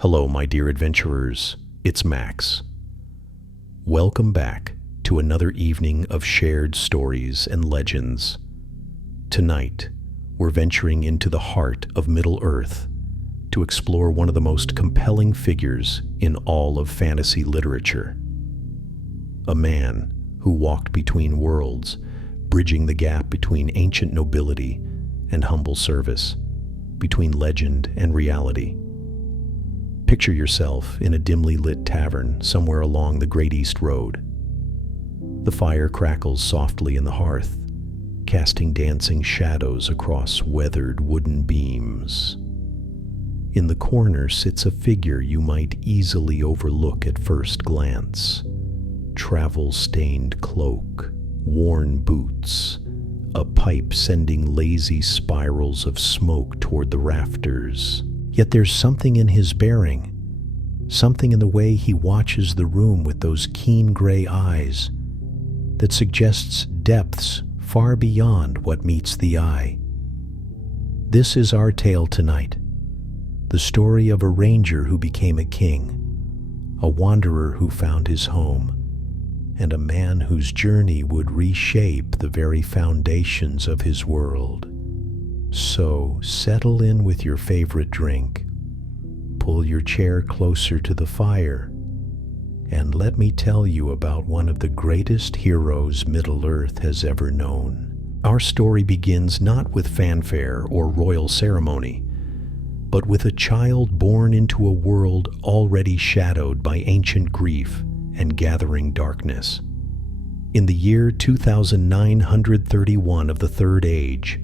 Hello, my dear adventurers. It's Max. Welcome back to another evening of shared stories and legends. Tonight, we're venturing into the heart of Middle-earth to explore one of the most compelling figures in all of fantasy literature. A man who walked between worlds, bridging the gap between ancient nobility and humble service, between legend and reality. Picture yourself in a dimly lit tavern somewhere along the Great East Road. The fire crackles softly in the hearth, casting dancing shadows across weathered wooden beams. In the corner sits a figure you might easily overlook at first glance. Travel-stained cloak, worn boots, a pipe sending lazy spirals of smoke toward the rafters. Yet there's something in his bearing, something in the way he watches the room with those keen gray eyes that suggests depths far beyond what meets the eye. This is our tale tonight, the story of a ranger who became a king, a wanderer who found his home, and a man whose journey would reshape the very foundations of his world. So settle in with your favorite drink, pull your chair closer to the fire, and let me tell you about one of the greatest heroes Middle-earth has ever known. Our story begins not with fanfare or royal ceremony, but with a child born into a world already shadowed by ancient grief and gathering darkness. In the year 2931 of the Third Age,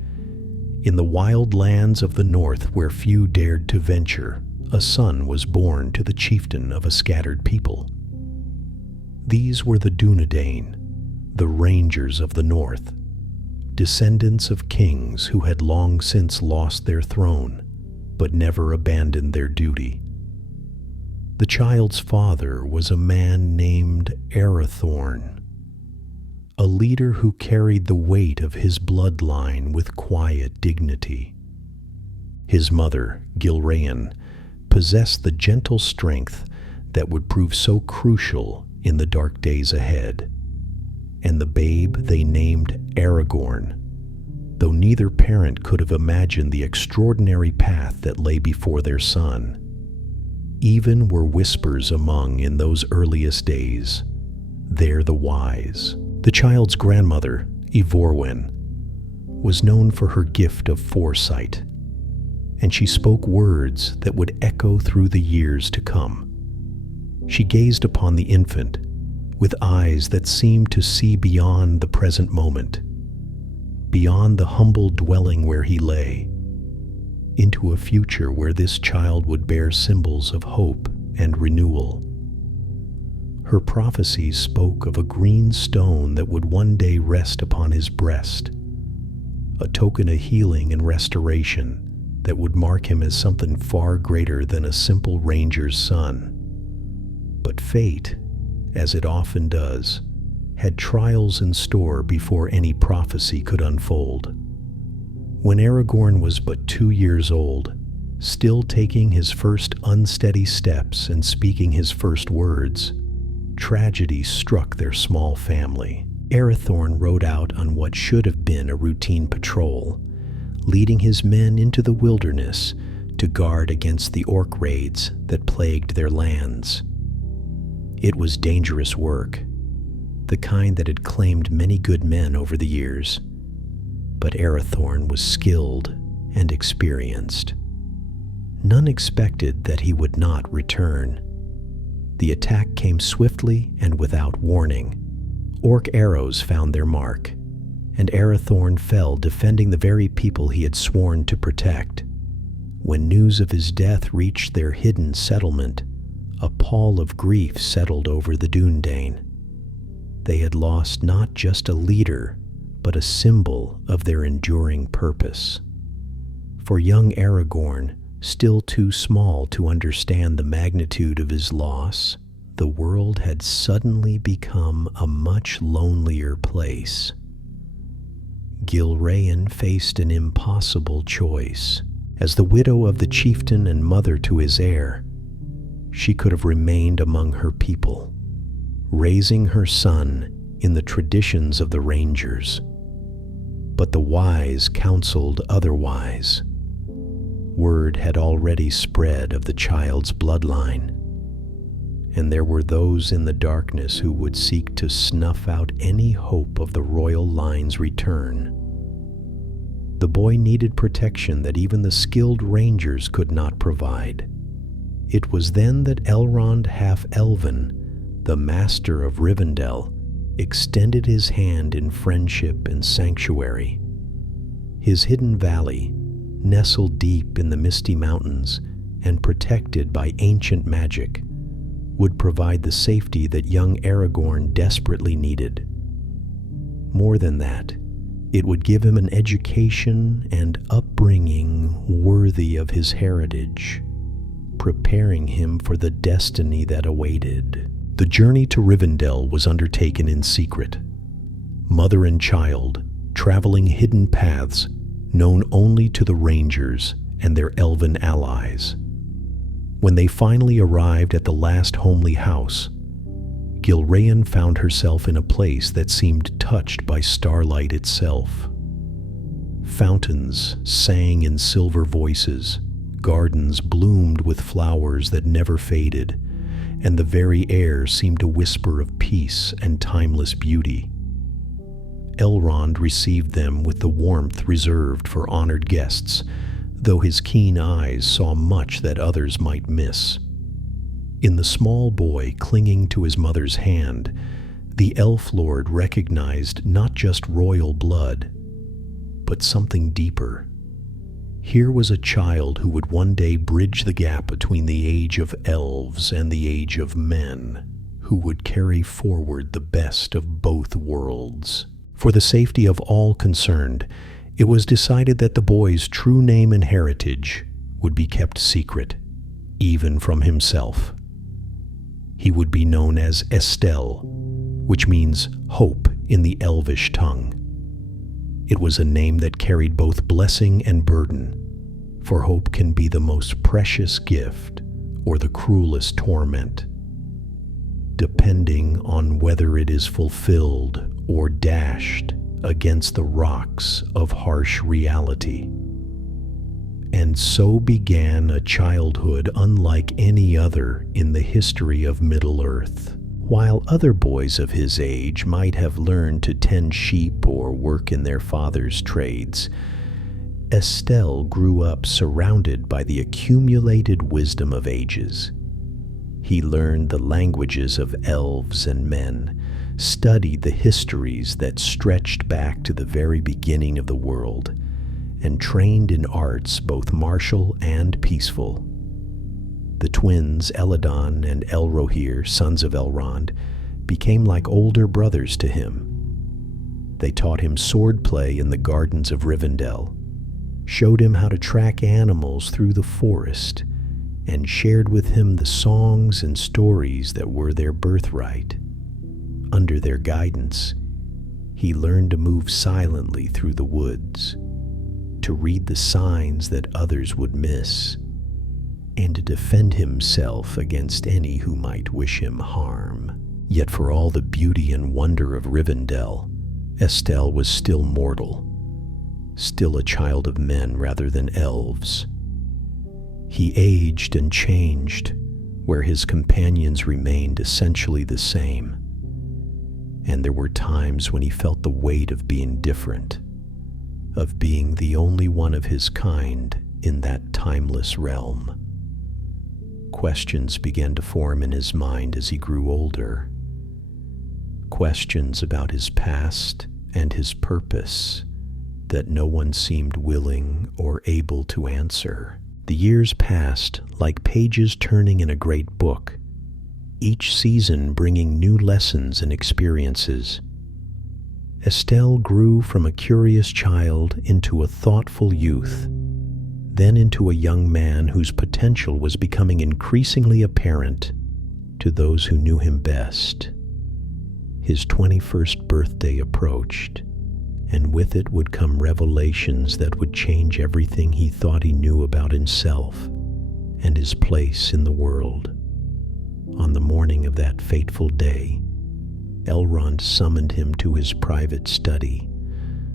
in the wild lands of the north where few dared to venture, a son was born to the chieftain of a scattered people. These were the Dunedain, the Rangers of the North, descendants of kings who had long since lost their throne, but never abandoned their duty. The child's father was a man named Aragorn, a leader who carried the weight of his bloodline with quiet dignity. His mother, Gilraen, possessed the gentle strength that would prove so crucial in the dark days ahead. And the babe they named Aragorn, though neither parent could have imagined the extraordinary path that lay before their son. Even were whispers among in those earliest days, "They're the wise." The child's grandmother, Evorwen, was known for her gift of foresight, and she spoke words that would echo through the years to come. She gazed upon the infant with eyes that seemed to see beyond the present moment, beyond the humble dwelling where he lay, into a future where this child would bear symbols of hope and renewal. Her prophecies spoke of a green stone that would one day rest upon his breast, a token of healing and restoration that would mark him as something far greater than a simple ranger's son. But fate, as it often does, had trials in store before any prophecy could unfold. When Aragorn was but 2 years old, still taking his first unsteady steps and speaking his first words, tragedy struck their small family. Aragorn rode out on what should have been a routine patrol, leading his men into the wilderness to guard against the orc raids that plagued their lands. It was dangerous work, the kind that had claimed many good men over the years, but Aragorn was skilled and experienced. None expected that he would not return. The attack came swiftly and without warning. Orc arrows found their mark, and Aragorn fell defending the very people he had sworn to protect. When news of his death reached their hidden settlement, a pall of grief settled over the Dunedain. They had lost not just a leader, but a symbol of their enduring purpose. For young Aragorn, still too small to understand the magnitude of his loss, the world had suddenly become a much lonelier place. Gilraen faced an impossible choice. As the widow of the chieftain and mother to his heir, she could have remained among her people, raising her son in the traditions of the Rangers. But the wise counseled otherwise. Word had already spread of the child's bloodline, and there were those in the darkness who would seek to snuff out any hope of the royal line's return. The boy needed protection that even the skilled rangers could not provide. It was then that Elrond Half-Elven, the master of Rivendell, extended his hand in friendship and sanctuary. His hidden valley, nestled deep in the misty mountains and protected by ancient magic, would provide the safety that young Aragorn desperately needed. More than that, it would give him an education and upbringing worthy of his heritage, preparing him for the destiny that awaited. The journey to Rivendell was undertaken in secret, mother and child traveling hidden paths known only to the Rangers and their elven allies. When they finally arrived at the last homely house, Gilraen found herself in a place that seemed touched by starlight itself. Fountains sang in silver voices, gardens bloomed with flowers that never faded, and the very air seemed to whisper of peace and timeless beauty. Elrond received them with the warmth reserved for honored guests, though his keen eyes saw much that others might miss. In the small boy clinging to his mother's hand, the elf lord recognized not just royal blood, but something deeper. Here was a child who would one day bridge the gap between the age of elves and the age of men, who would carry forward the best of both worlds. For the safety of all concerned, it was decided that the boy's true name and heritage would be kept secret, even from himself. He would be known as Estelle, which means hope in the elvish tongue. It was a name that carried both blessing and burden, for hope can be the most precious gift or the cruelest torment, depending on whether it is fulfilled or dashed against the rocks of harsh reality. And so began a childhood unlike any other in the history of Middle-earth. While other boys of his age might have learned to tend sheep or work in their father's trades, Estelle grew up surrounded by the accumulated wisdom of ages. He learned the languages of elves and men, studied the histories that stretched back to the very beginning of the world, and trained in arts both martial and peaceful. The twins Eladon and Elrohir, sons of Elrond, became like older brothers to him. They taught him swordplay in the gardens of Rivendell, showed him how to track animals through the forest, and shared with him the songs and stories that were their birthright. Under their guidance, he learned to move silently through the woods, to read the signs that others would miss, and to defend himself against any who might wish him harm. Yet for all the beauty and wonder of Rivendell, Estelle was still mortal, still a child of men rather than elves. He aged and changed, where his companions remained essentially the same. And there were times when he felt the weight of being different, of being the only one of his kind in that timeless realm. Questions began to form in his mind as he grew older. Questions about his past and his purpose that no one seemed willing or able to answer. The years passed like pages turning in a great book, each season bringing new lessons and experiences. Estelle grew from a curious child into a thoughtful youth, then into a young man whose potential was becoming increasingly apparent to those who knew him best. His 21st birthday approached, and with it would come revelations that would change everything he thought he knew about himself and his place in the world. On the morning of that fateful day, Elrond summoned him to his private study,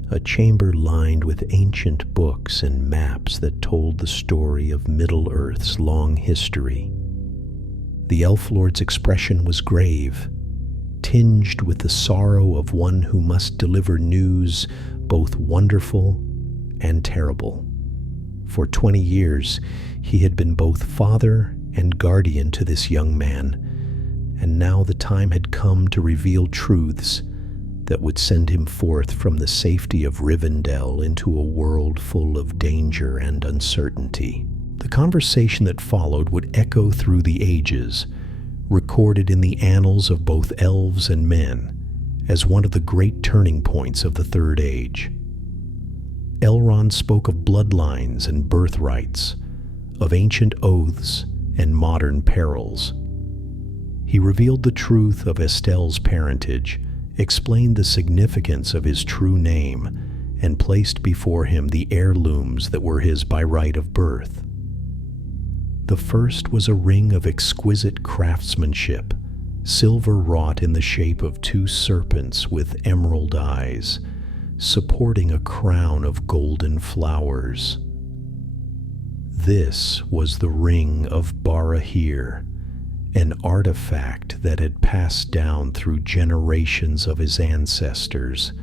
a chamber lined with ancient books and maps that told the story of Middle-earth's long history. The Elf Lord's expression was grave, tinged with the sorrow of one who must deliver news both wonderful and terrible. For 20 years, he had been both father and guardian to this young man, and now the time had come to reveal truths that would send him forth from the safety of Rivendell into a world full of danger and uncertainty. The conversation that followed would echo through the ages, recorded in the annals of both elves and men, as one of the great turning points of the Third Age. Elrond spoke of bloodlines and birthrights, of ancient oaths and modern perils. He revealed the truth of Estelle's parentage, explained the significance of his true name, and placed before him the heirlooms that were his by right of birth. The first was a ring of exquisite craftsmanship, silver wrought in the shape of two serpents with emerald eyes, supporting a crown of golden flowers. This was the Ring of Barahir, an artifact that had passed down through generations of his ancestors,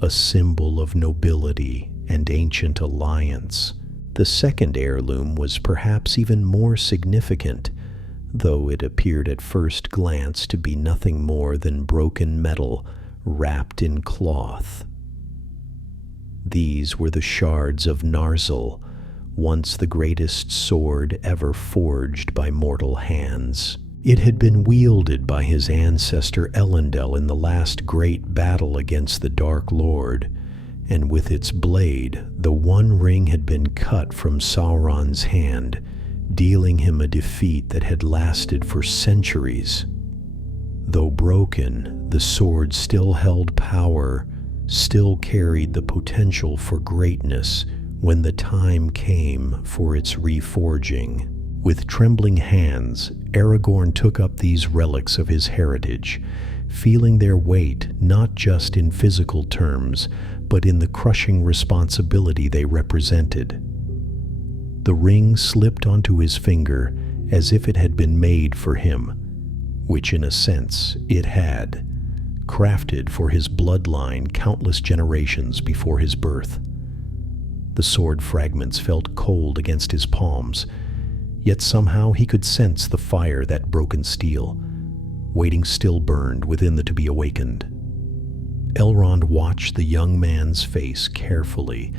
a symbol of nobility and ancient alliance. The second heirloom was perhaps even more significant, though it appeared at first glance to be nothing more than broken metal wrapped in cloth. These were the shards of Narsil, once the greatest sword ever forged by mortal hands. It had been wielded by his ancestor Elendil in the last great battle against the Dark Lord, and with its blade, the One Ring had been cut from Sauron's hand, dealing him a defeat that had lasted for centuries. Though broken, the sword still held power, still carried the potential for greatness when the time came for its reforging. With trembling hands, Aragorn took up these relics of his heritage, feeling their weight not just in physical terms, but in the crushing responsibility they represented. The ring slipped onto his finger as if it had been made for him, which in a sense it had, crafted for his bloodline countless generations before his birth. The sword fragments felt cold against his palms, yet somehow he could sense the fire that broken steel, waiting still burned within the to-be-awakened. Elrond watched the young man's face carefully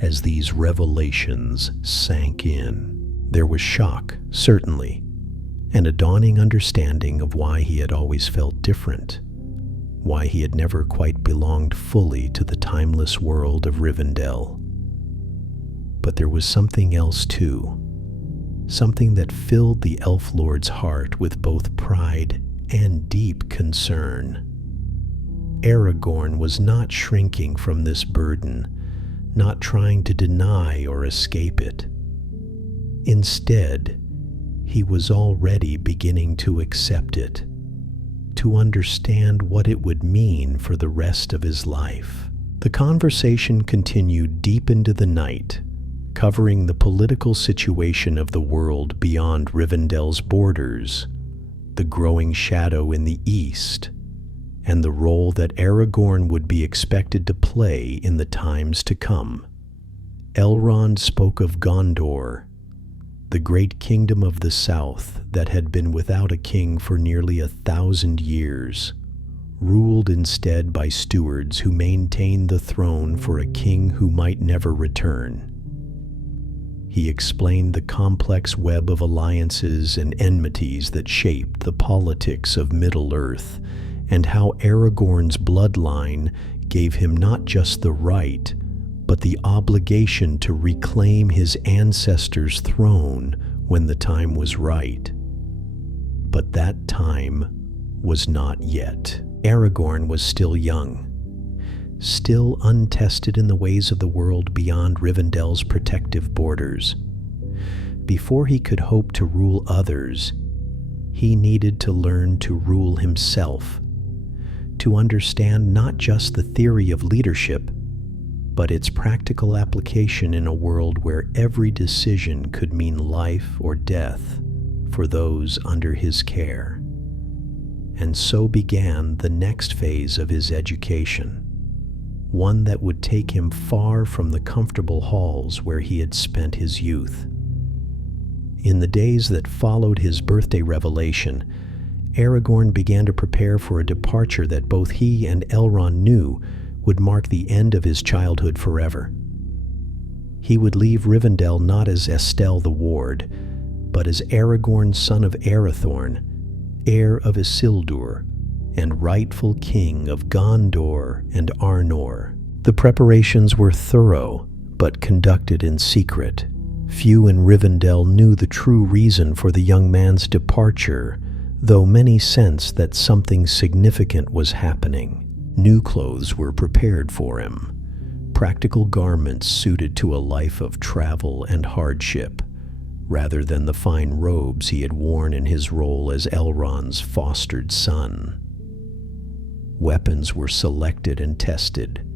as these revelations sank in. There was shock, certainly, and a dawning understanding of why he had always felt different, why he had never quite belonged fully to the timeless world of Rivendell. But there was something else too, something that filled the Elf Lord's heart with both pride and deep concern. Aragorn was not shrinking from this burden, not trying to deny or escape it. Instead, he was already beginning to accept it, to understand what it would mean for the rest of his life. The conversation continued deep into the night, covering the political situation of the world beyond Rivendell's borders, the growing shadow in the east, and the role that Aragorn would be expected to play in the times to come. Elrond spoke of Gondor, the great kingdom of the south that had been without a king for nearly 1,000 years, ruled instead by stewards who maintained the throne for a king who might never return. He explained the complex web of alliances and enmities that shaped the politics of Middle-earth, and how Aragorn's bloodline gave him not just the right, but the obligation to reclaim his ancestors' throne when the time was right. But that time was not yet. Aragorn was still young, still untested in the ways of the world beyond Rivendell's protective borders. Before he could hope to rule others, He needed to learn to rule himself, to understand not just the theory of leadership, but its practical application in a world where every decision could mean life or death for those under his care. And so began the next phase of his education, one that would take him far from the comfortable halls where he had spent his youth. In the days that followed his birthday revelation, Aragorn began to prepare for a departure that both he and Elrond knew would mark the end of his childhood forever. He would leave Rivendell not as Estelle the Ward, but as Aragorn, son of Arathorn, heir of Isildur, and rightful king of Gondor and Arnor. The preparations were thorough, but conducted in secret. Few in Rivendell knew the true reason for the young man's departure, though many sensed that something significant was happening. New clothes were prepared for him, practical garments suited to a life of travel and hardship, rather than the fine robes he had worn in his role as Elrond's fostered son. Weapons were selected and tested,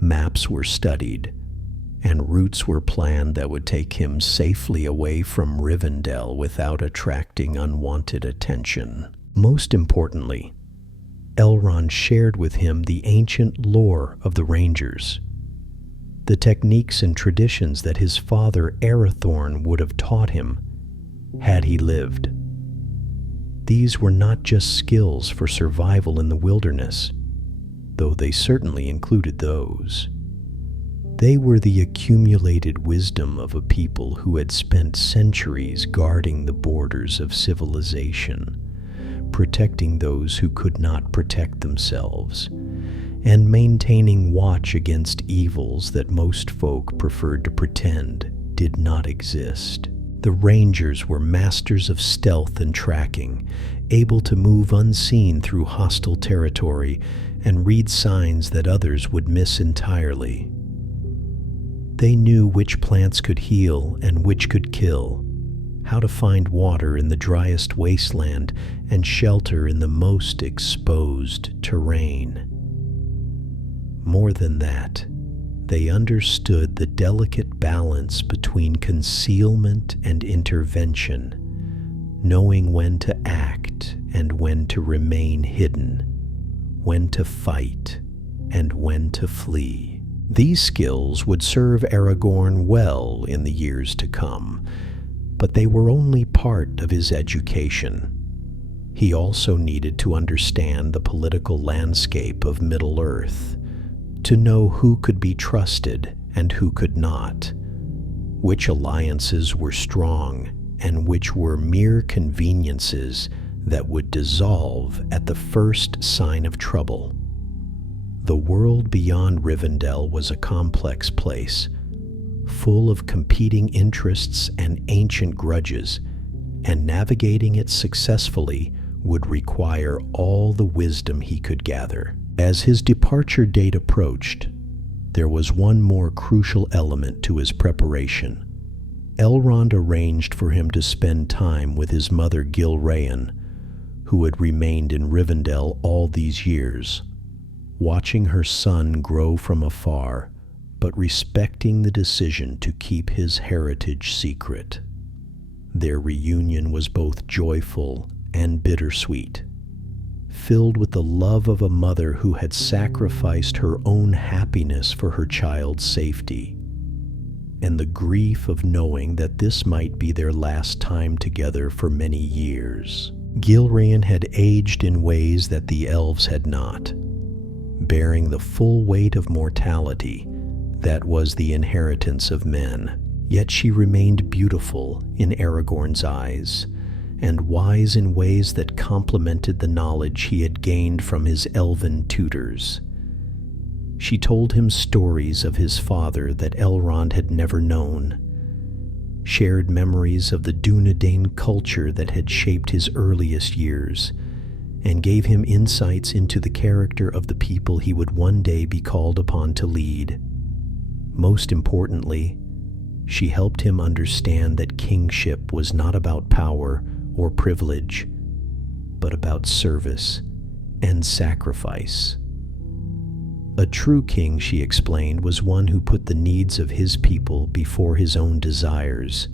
maps were studied, and routes were planned that would take him safely away from Rivendell without attracting unwanted attention. Most importantly, Elrond shared with him the ancient lore of the Rangers, the techniques and traditions that his father Arathorn would have taught him had he lived. These were not just skills for survival in the wilderness, though they certainly included those. They were the accumulated wisdom of a people who had spent centuries guarding the borders of civilization, protecting those who could not protect themselves, and maintaining watch against evils that most folk preferred to pretend did not exist. The Rangers were masters of stealth and tracking, able to move unseen through hostile territory and read signs that others would miss entirely. They knew which plants could heal and which could kill, how to find water in the driest wasteland and shelter in the most exposed terrain. More than that, they understood the delicate balance between concealment and intervention, knowing when to act and when to remain hidden, when to fight and when to flee. These skills would serve Aragorn well in the years to come, but they were only part of his education. He also needed to understand the political landscape of Middle-earth, to know who could be trusted and who could not, which alliances were strong and which were mere conveniences that would dissolve at the first sign of trouble. The world beyond Rivendell was a complex place, full of competing interests and ancient grudges, and navigating it successfully would require all the wisdom he could gather. As his departure date approached, there was one more crucial element to his preparation. Elrond arranged for him to spend time with his mother Gilraen, who had remained in Rivendell all these years, watching her son grow from afar, but respecting the decision to keep his heritage secret. Their reunion was both joyful and bittersweet, filled with the love of a mother who had sacrificed her own happiness for her child's safety, and the grief of knowing that this might be their last time together for many years. Gilraen had aged in ways that the elves had not, bearing the full weight of mortality that was the inheritance of men. Yet she remained beautiful in Aragorn's eyes, and wise in ways that complemented the knowledge he had gained from his elven tutors. She told him stories of his father that Elrond had never known, shared memories of the Dúnedain culture that had shaped his earliest years, and gave him insights into the character of the people he would one day be called upon to lead. Most importantly, she helped him understand that kingship was not about power or privilege, but about service and sacrifice. A true king, she explained, was one who put the needs of his people before his own desires,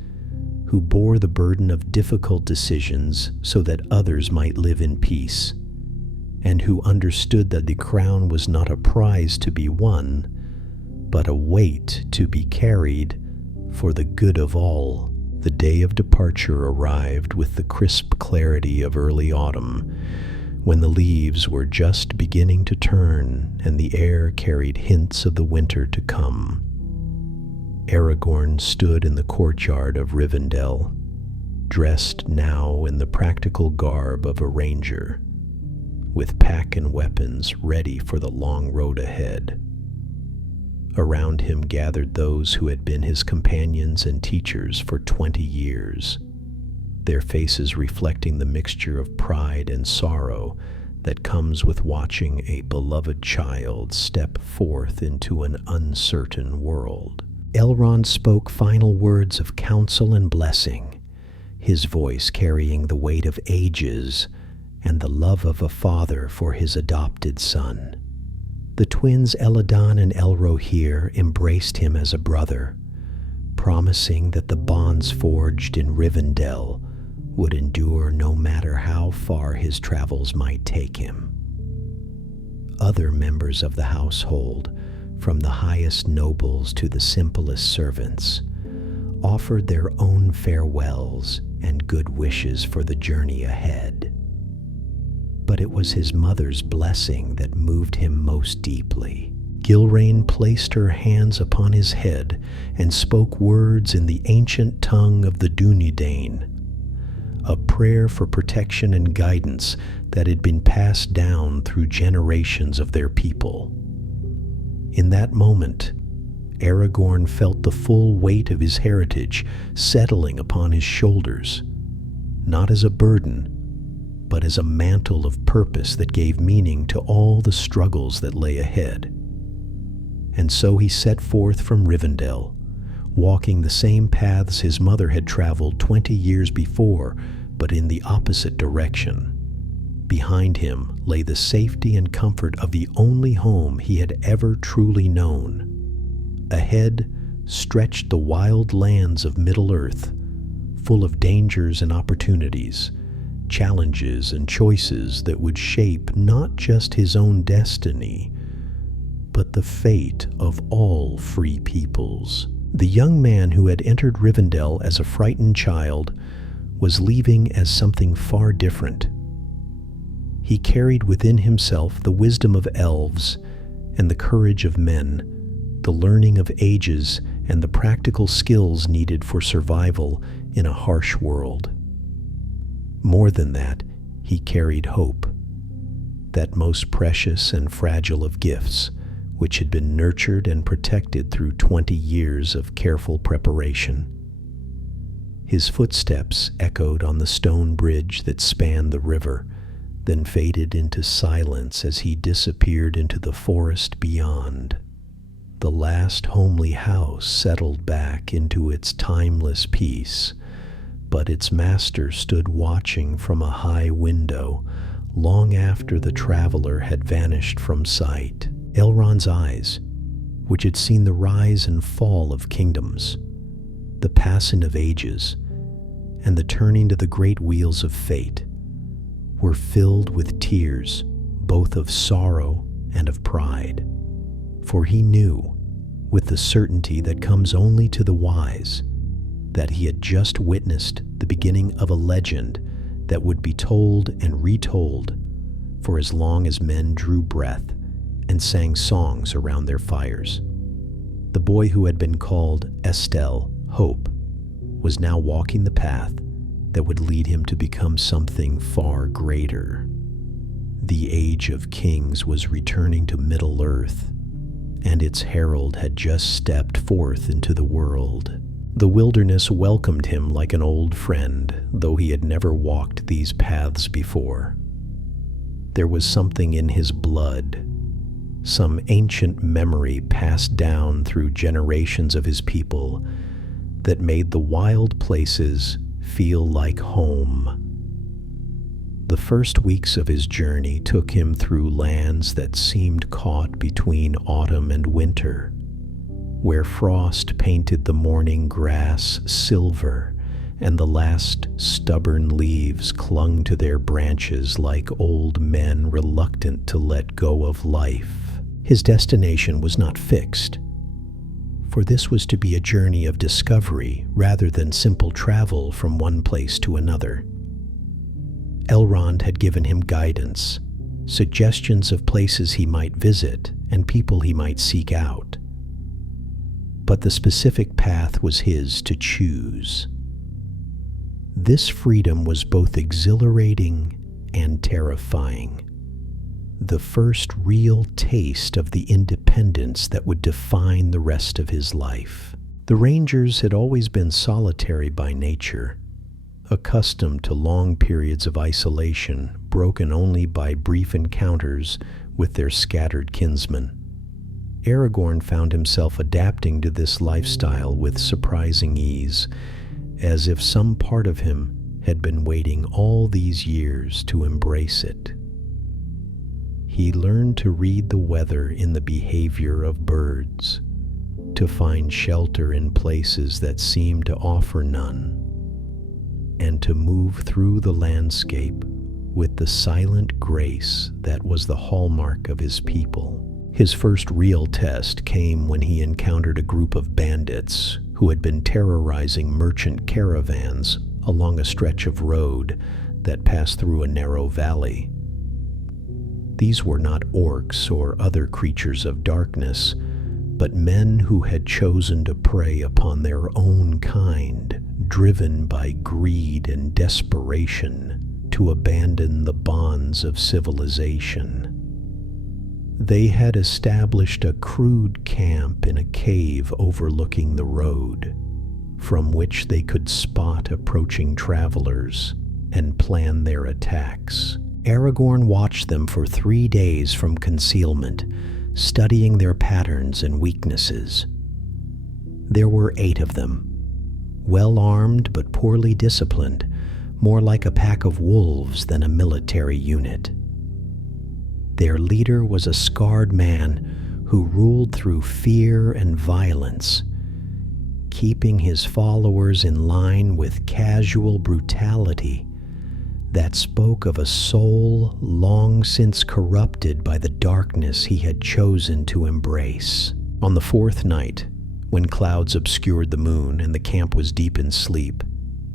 who bore the burden of difficult decisions so that others might live in peace, and who understood that the crown was not a prize to be won, but a weight to be carried for the good of all. The day of departure arrived with the crisp clarity of early autumn, when the leaves were just beginning to turn and the air carried hints of the winter to come. Aragorn stood in the courtyard of Rivendell, dressed now in the practical garb of a ranger, with pack and weapons ready for the long road ahead. Around him gathered those who had been his companions and teachers for 20 years, their faces reflecting the mixture of pride and sorrow that comes with watching a beloved child step forth into an uncertain world. Elrond spoke final words of counsel and blessing, his voice carrying the weight of ages and the love of a father for his adopted son. The twins Elladan and Elrohir embraced him as a brother, promising that the bonds forged in Rivendell would endure no matter how far his travels might take him. Other members of the household, from the highest nobles to the simplest servants, offered their own farewells and good wishes for the journey ahead. But it was his mother's blessing that moved him most deeply. Gilrain placed her hands upon his head and spoke words in the ancient tongue of the Dunedain, a prayer for protection and guidance that had been passed down through generations of their people. In that moment, Aragorn felt the full weight of his heritage settling upon his shoulders, not as a burden, but as a mantle of purpose that gave meaning to all the struggles that lay ahead. And so he set forth from Rivendell, walking the same paths his mother had traveled 20 years before, but in the opposite direction. Behind him lay the safety and comfort of the only home he had ever truly known. Ahead stretched the wild lands of Middle-earth, full of dangers and opportunities, challenges and choices that would shape not just his own destiny, but the fate of all free peoples. The young man who had entered Rivendell as a frightened child was leaving as something far different. He carried within himself the wisdom of elves and the courage of men, the learning of ages and the practical skills needed for survival in a harsh world. More than that, he carried hope, that most precious and fragile of gifts, which had been nurtured and protected through 20 years of careful preparation. His footsteps echoed on the stone bridge that spanned the river, then faded into silence as he disappeared into the forest beyond. The last homely house settled back into its timeless peace, but its master stood watching from a high window long after the traveler had vanished from sight. Elrond's eyes, which had seen the rise and fall of kingdoms, the passing of ages, and the turning to the great wheels of fate, were filled with tears, both of sorrow and of pride. For he knew, with the certainty that comes only to the wise, that he had just witnessed the beginning of a legend that would be told and retold for as long as men drew breath and sang songs around their fires. The boy who had been called Estelle, Hope, was now walking the path that would lead him to become something far greater. The Age of Kings was returning to Middle-earth, and its herald had just stepped forth into the world. The wilderness welcomed him like an old friend, though he had never walked these paths before. There was something in his blood, some ancient memory passed down through generations of his people, that made the wild places feel like home. The The first weeks of his journey took him through lands that seemed caught between autumn and winter, where frost painted the morning grass silver and the last stubborn leaves clung to their branches like old men reluctant to let go of life. His destination was not fixed, for this was to be a journey of discovery rather than simple travel from one place to another. Elrond had given him guidance, suggestions of places he might visit and people he might seek out. But the specific path was his to choose. This freedom was both exhilarating and terrifying. The first real taste of the independence that would define the rest of his life. The Rangers had always been solitary by nature, accustomed to long periods of isolation, broken only by brief encounters with their scattered kinsmen. Aragorn found himself adapting to this lifestyle with surprising ease, as if some part of him had been waiting all these years to embrace it. He learned to read the weather in the behavior of birds, to find shelter in places that seemed to offer none, and to move through the landscape with the silent grace that was the hallmark of his people. His first real test came when he encountered a group of bandits who had been terrorizing merchant caravans along a stretch of road that passed through a narrow valley. These were not orcs or other creatures of darkness, but men who had chosen to prey upon their own kind, driven by greed and desperation to abandon the bonds of civilization. They had established a crude camp in a cave overlooking the road, from which they could spot approaching travelers and plan their attacks. Aragorn watched them for 3 days from concealment, studying their patterns and weaknesses. There were 8 of them, well-armed but poorly disciplined, more like a pack of wolves than a military unit. Their leader was a scarred man who ruled through fear and violence, keeping his followers in line with casual brutality that spoke of a soul long since corrupted by the darkness he had chosen to embrace. On the 4th night, when clouds obscured the moon and the camp was deep in sleep,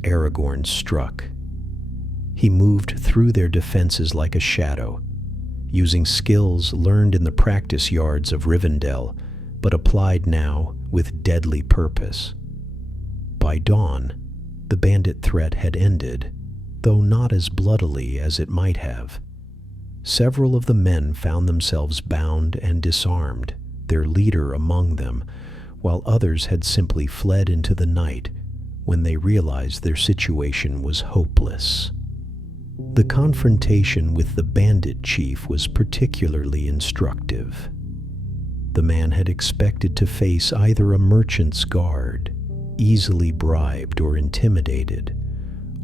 Aragorn struck. He moved through their defenses like a shadow, using skills learned in the practice yards of Rivendell, but applied now with deadly purpose. By dawn, the bandit threat had ended, though not as bloodily as it might have. Several of the men found themselves bound and disarmed, their leader among them, while others had simply fled into the night when they realized their situation was hopeless. The confrontation with the bandit chief was particularly instructive. The man had expected to face either a merchant's guard, easily bribed or intimidated,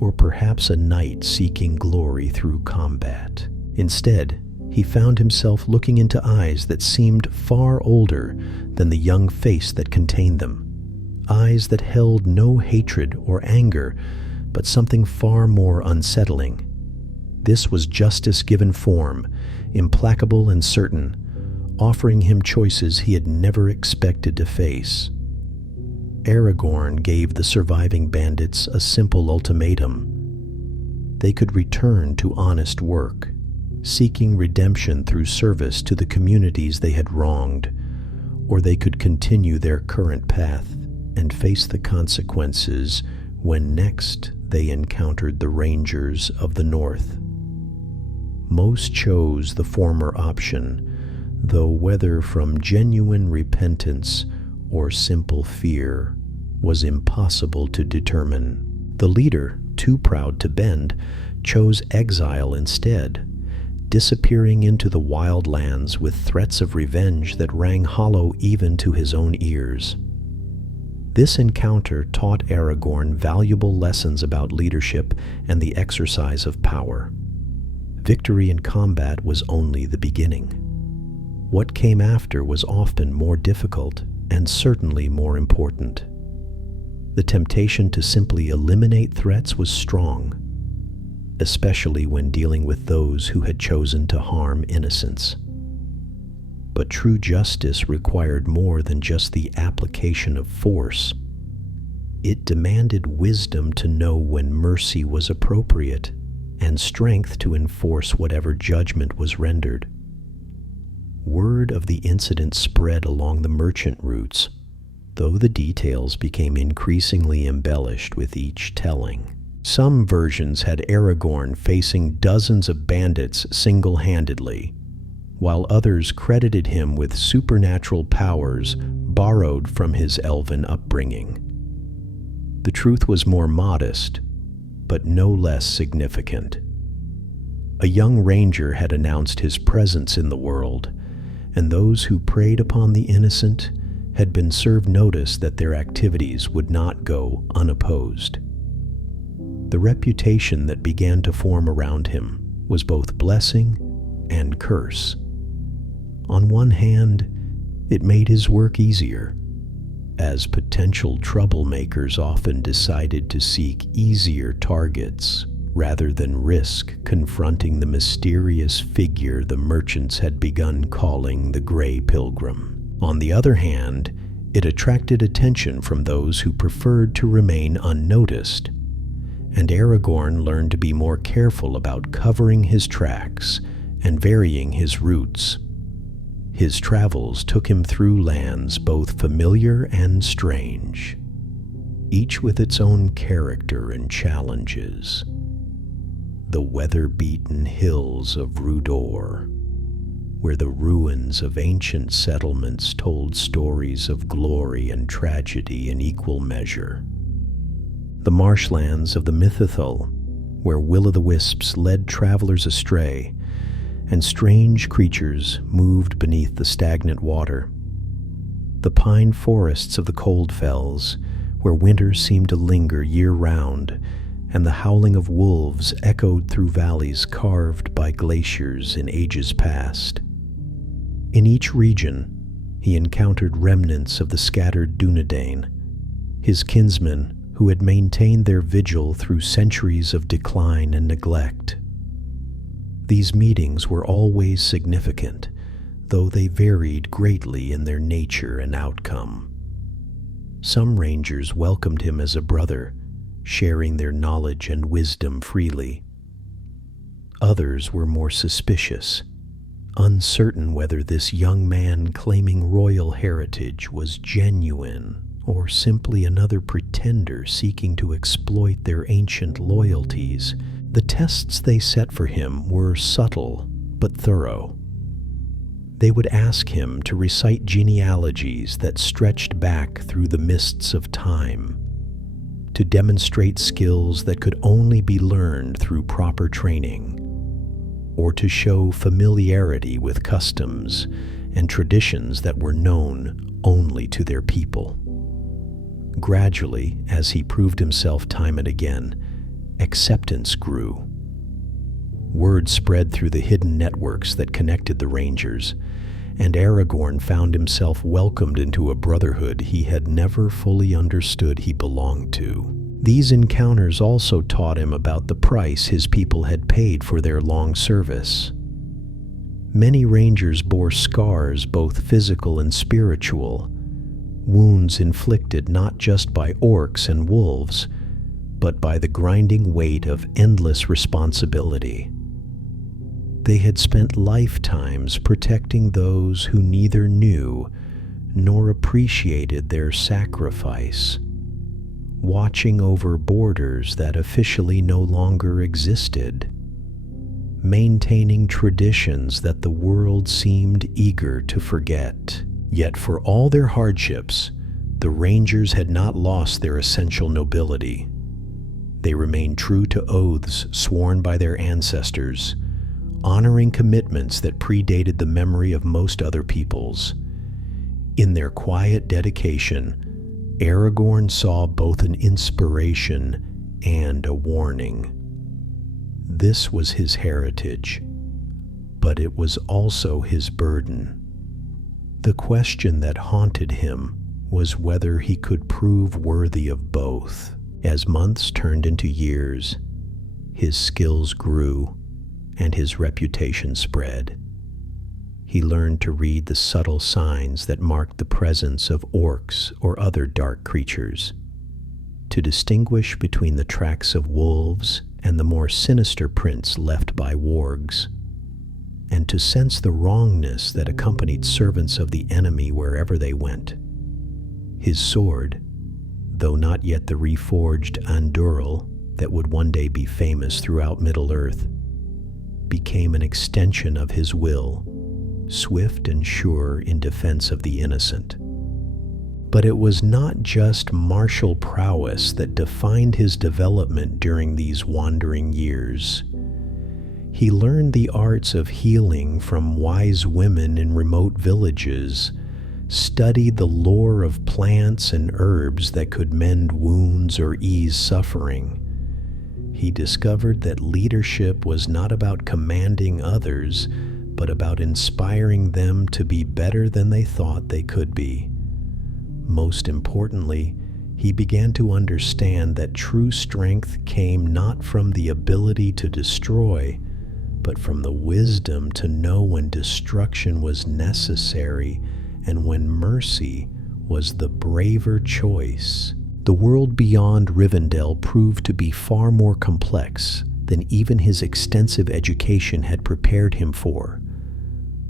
or perhaps a knight seeking glory through combat. Instead, he found himself looking into eyes that seemed far older than the young face that contained them, eyes that held no hatred or anger, but something far more unsettling. This was justice given form, implacable and certain, offering him choices he had never expected to face. Aragorn gave the surviving bandits a simple ultimatum. They could return to honest work, seeking redemption through service to the communities they had wronged, or they could continue their current path and face the consequences when next they encountered the Rangers of the North. Most chose the former option, though whether from genuine repentance or simple fear was impossible to determine. The leader, too proud to bend, chose exile instead, disappearing into the wild lands with threats of revenge that rang hollow even to his own ears. This encounter taught Aragorn valuable lessons about leadership and the exercise of power. victory in combat was only the beginning. What came after was often more difficult and certainly more important. The temptation to simply eliminate threats was strong, especially when dealing with those who had chosen to harm innocents. But true justice required more than just the application of force. It demanded wisdom to know when mercy was appropriate and strength to enforce whatever judgment was rendered. Word of the incident spread along the merchant routes, though the details became increasingly embellished with each telling. Some versions had Aragorn facing dozens of bandits single-handedly, while others credited him with supernatural powers borrowed from his elven upbringing. The truth was more modest, but no less significant. A young ranger had announced his presence in the world, and those who preyed upon the innocent had been served notice that their activities would not go unopposed. The reputation that began to form around him was both blessing and curse. On one hand, it made his work easier, as potential troublemakers often decided to seek easier targets rather than risk confronting the mysterious figure the merchants had begun calling the Grey Pilgrim. On the other hand, it attracted attention from those who preferred to remain unnoticed, and Aragorn learned to be more careful about covering his tracks and varying his routes. His travels took him through lands both familiar and strange, each with its own character and challenges. The weather-beaten hills of Rudor, where the ruins of ancient settlements told stories of glory and tragedy in equal measure. The marshlands of the Mythithal, where will-o'-the-wisps led travelers astray, and strange creatures moved beneath the stagnant water. The pine forests of the cold fells, where winter seemed to linger year-round, and the howling of wolves echoed through valleys carved by glaciers in ages past. In each region, he encountered remnants of the scattered Dunedain, his kinsmen who had maintained their vigil through centuries of decline and neglect. These meetings were always significant, though they varied greatly in their nature and outcome. Some rangers welcomed him as a brother, sharing their knowledge and wisdom freely. Others were more suspicious, uncertain whether this young man claiming royal heritage was genuine or simply another pretender seeking to exploit their ancient loyalties. The tests they set for him were subtle but thorough. They would ask him to recite genealogies that stretched back through the mists of time, to demonstrate skills that could only be learned through proper training, or to show familiarity with customs and traditions that were known only to their people. Gradually, as he proved himself time and again, acceptance grew. Word spread through the hidden networks that connected the Rangers, and Aragorn found himself welcomed into a brotherhood he had never fully understood he belonged to. These encounters also taught him about the price his people had paid for their long service. Many Rangers bore scars, both physical and spiritual, wounds inflicted not just by orcs and wolves, but by the grinding weight of endless responsibility. They had spent lifetimes protecting those who neither knew nor appreciated their sacrifice, watching over borders that officially no longer existed, maintaining traditions that the world seemed eager to forget. Yet for all their hardships, the Rangers had not lost their essential nobility. They remained true to oaths sworn by their ancestors, honoring commitments that predated the memory of most other peoples. In their quiet dedication, Aragorn saw both an inspiration and a warning. This was his heritage, but it was also his burden. The question that haunted him was whether he could prove worthy of both. As months turned into years, his skills grew and his reputation spread. He learned to read the subtle signs that marked the presence of orcs or other dark creatures, to distinguish between the tracks of wolves and the more sinister prints left by wargs, and to sense the wrongness that accompanied servants of the enemy wherever they went. His sword, though not yet the reforged Anduril that would one day be famous throughout Middle-earth, became an extension of his will, swift and sure in defense of the innocent. But it was not just martial prowess that defined his development during these wandering years. He learned the arts of healing from wise women in remote villages, studied the lore of plants and herbs that could mend wounds or ease suffering. He discovered that leadership was not about commanding others, but about inspiring them to be better than they thought they could be. Most importantly, he began to understand that true strength came not from the ability to destroy, but from the wisdom to know when destruction was necessary and when mercy was the braver choice. The world beyond Rivendell proved to be far more complex than even his extensive education had prepared him for.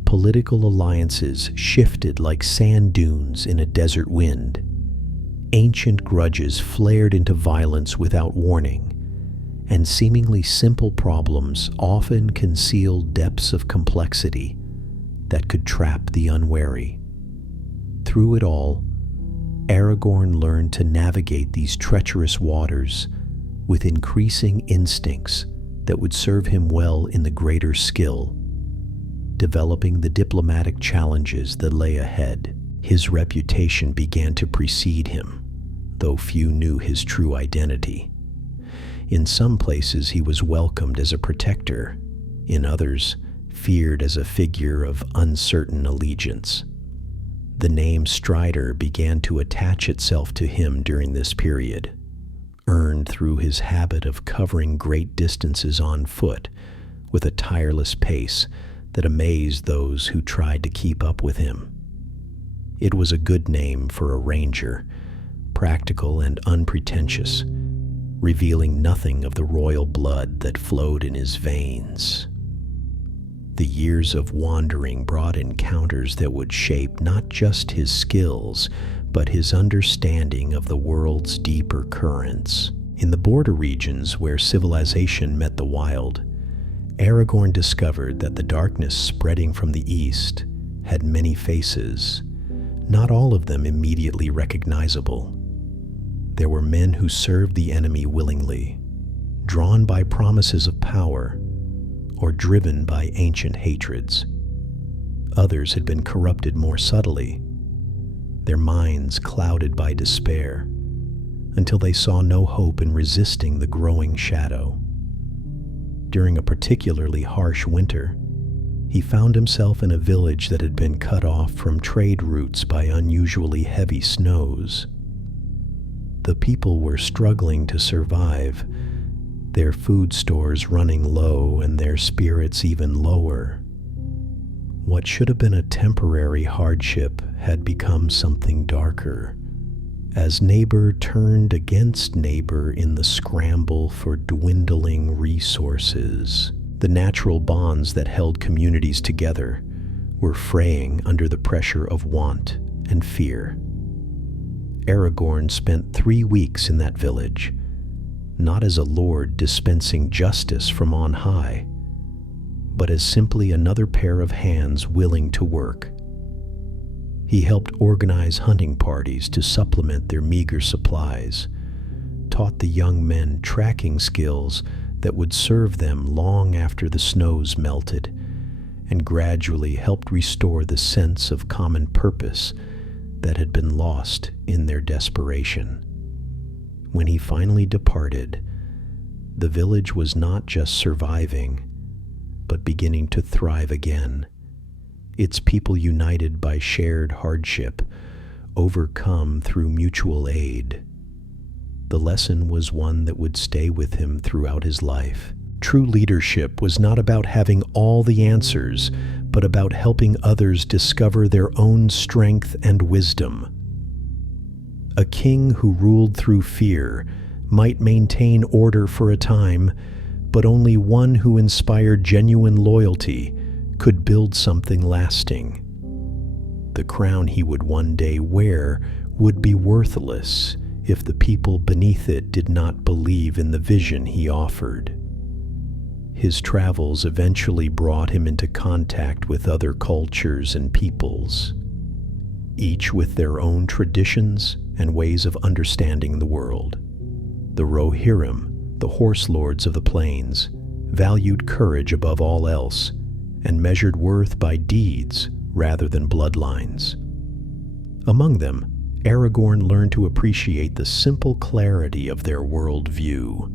Political alliances shifted like sand dunes in a desert wind. Ancient grudges flared into violence without warning, and seemingly simple problems often concealed depths of complexity that could trap the unwary. Through it all, Aragorn learned to navigate these treacherous waters with increasing instincts that would serve him well in the greater skill, developing the diplomatic challenges that lay ahead. His reputation began to precede him, though few knew his true identity. In some places he was welcomed as a protector, in others feared as a figure of uncertain allegiance. The name Strider began to attach itself to him during this period, earned through his habit of covering great distances on foot with a tireless pace that amazed those who tried to keep up with him. It was a good name for a ranger, practical and unpretentious, revealing nothing of the royal blood that flowed in his veins. The years of wandering brought encounters that would shape not just his skills, but his understanding of the world's deeper currents. In the border regions where civilization met the wild, Aragorn discovered that the darkness spreading from the east had many faces, not all of them immediately recognizable. There were men who served the enemy willingly, drawn by promises of power, or driven by ancient hatreds. Others had been corrupted more subtly, their minds clouded by despair, until they saw no hope in resisting the growing shadow. During a particularly harsh winter, he found himself in a village that had been cut off from trade routes by unusually heavy snows. The people were struggling to survive, their food stores running low and their spirits even lower. What should have been a temporary hardship had become something darker, as neighbor turned against neighbor in the scramble for dwindling resources. The natural bonds that held communities together were fraying under the pressure of want and fear. Aragorn spent 3 weeks in that village, not as a lord dispensing justice from on high, but as simply another pair of hands willing to work. He helped organize hunting parties to supplement their meager supplies, taught the young men tracking skills that would serve them long after the snows melted, and gradually helped restore the sense of common purpose that had been lost in their desperation. When he finally departed, the village was not just surviving, but beginning to thrive again. Its people united by shared hardship, overcome through mutual aid. The lesson was one that would stay with him throughout his life. True leadership was not about having all the answers, but about helping others discover their own strength and wisdom. A king who ruled through fear might maintain order for a time, but only one who inspired genuine loyalty could build something lasting. The crown he would one day wear would be worthless if the people beneath it did not believe in the vision he offered. His travels eventually brought him into contact with other cultures and peoples, each with their own traditions and ways of understanding the world. The Rohirrim, the horse lords of the plains, valued courage above all else and measured worth by deeds rather than bloodlines. Among them, Aragorn learned to appreciate the simple clarity of their worldview,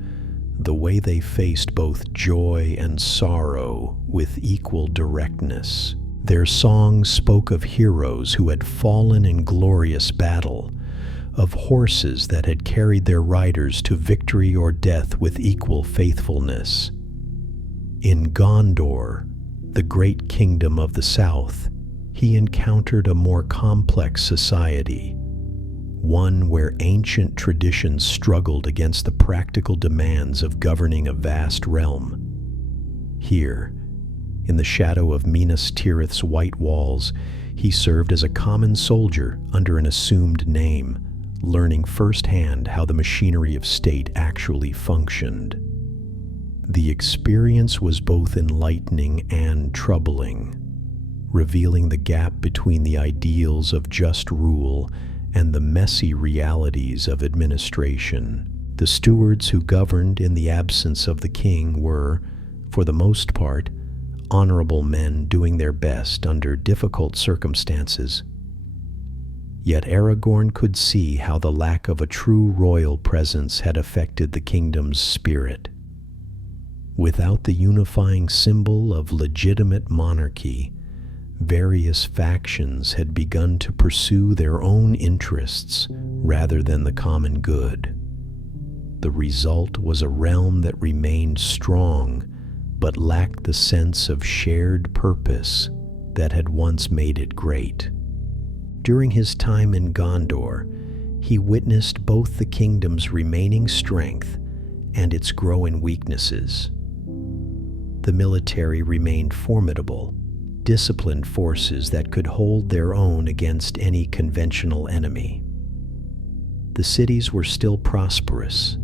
the way they faced both joy and sorrow with equal directness. Their songs spoke of heroes who had fallen in glorious battle, of horses that had carried their riders to victory or death with equal faithfulness. In Gondor, the great kingdom of the south, he encountered a more complex society, one where ancient traditions struggled against the practical demands of governing a vast realm. Here, in the shadow of Minas Tirith's white walls, he served as a common soldier under an assumed name, learning firsthand how the machinery of state actually functioned. The experience was both enlightening and troubling, revealing the gap between the ideals of just rule and the messy realities of administration. The stewards who governed in the absence of the king were, for the most part, honorable men doing their best under difficult circumstances. Yet Aragorn could see how the lack of a true royal presence had affected the kingdom's spirit. Without the unifying symbol of legitimate monarchy, various factions had begun to pursue their own interests rather than the common good. The result was a realm that remained strong but lacked the sense of shared purpose that had once made it great. During his time in Gondor, he witnessed both the kingdom's remaining strength and its growing weaknesses. The military remained formidable, disciplined forces that could hold their own against any conventional enemy. The cities were still prosperous,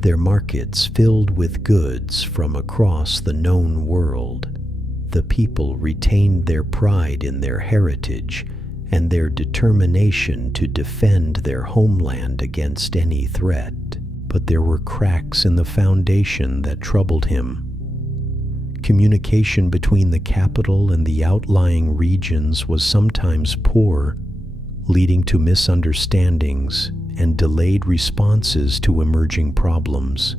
their markets filled with goods from across the known world. The people retained their pride in their heritage and their determination to defend their homeland against any threat. But there were cracks in the foundation that troubled him. Communication between the capital and the outlying regions was sometimes poor, leading to misunderstandings and delayed responses to emerging problems.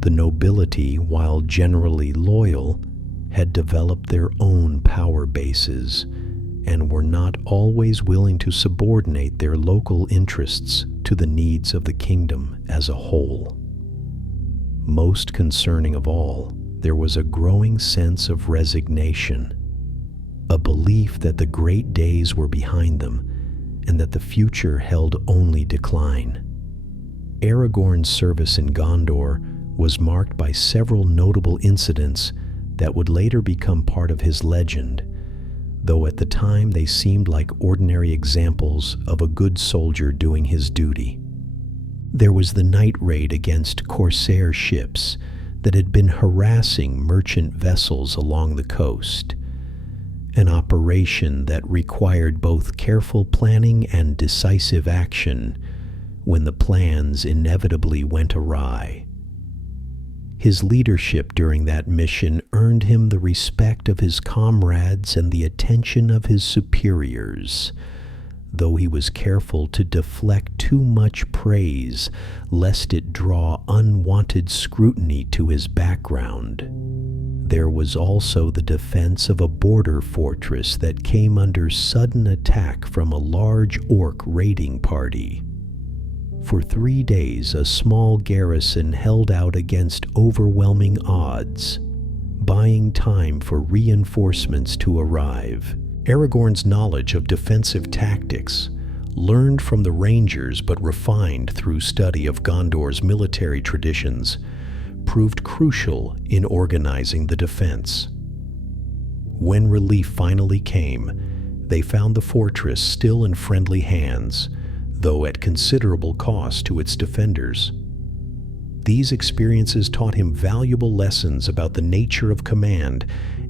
The nobility, while generally loyal, had developed their own power bases and were not always willing to subordinate their local interests to the needs of the kingdom as a whole. Most concerning of all, there was a growing sense of resignation, a belief that the great days were behind them and that the future held only decline. Aragorn's service in Gondor was marked by several notable incidents that would later become part of his legend, though at the time they seemed like ordinary examples of a good soldier doing his duty. There was the night raid against corsair ships that had been harassing merchant vessels along the coast, an operation that required both careful planning and decisive action when the plans inevitably went awry. His leadership during that mission earned him the respect of his comrades and the attention of his superiors, though he was careful to deflect too much praise, lest it draw unwanted scrutiny to his background. There was also the defense of a border fortress that came under sudden attack from a large orc raiding party. For 3 days, a small garrison held out against overwhelming odds, buying time for reinforcements to arrive. Aragorn's knowledge of defensive tactics, learned from the Rangers but refined through study of Gondor's military traditions, proved crucial in organizing the defense. When relief finally came, they found the fortress still in friendly hands, though at considerable cost to its defenders. These experiences taught him valuable lessons about the nature of command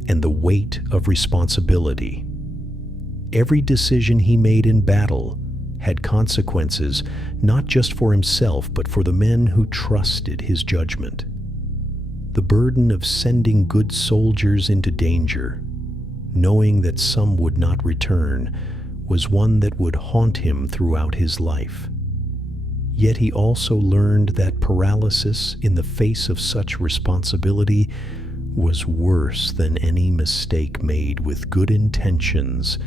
and the weight of responsibility. Every decision he made in battle had consequences not just for himself but for the men who trusted his judgment. The burden of sending good soldiers into danger, knowing that some would not return, was one that would haunt him throughout his life. Yet he also learned that paralysis in the face of such responsibility was worse than any mistake made with good intentions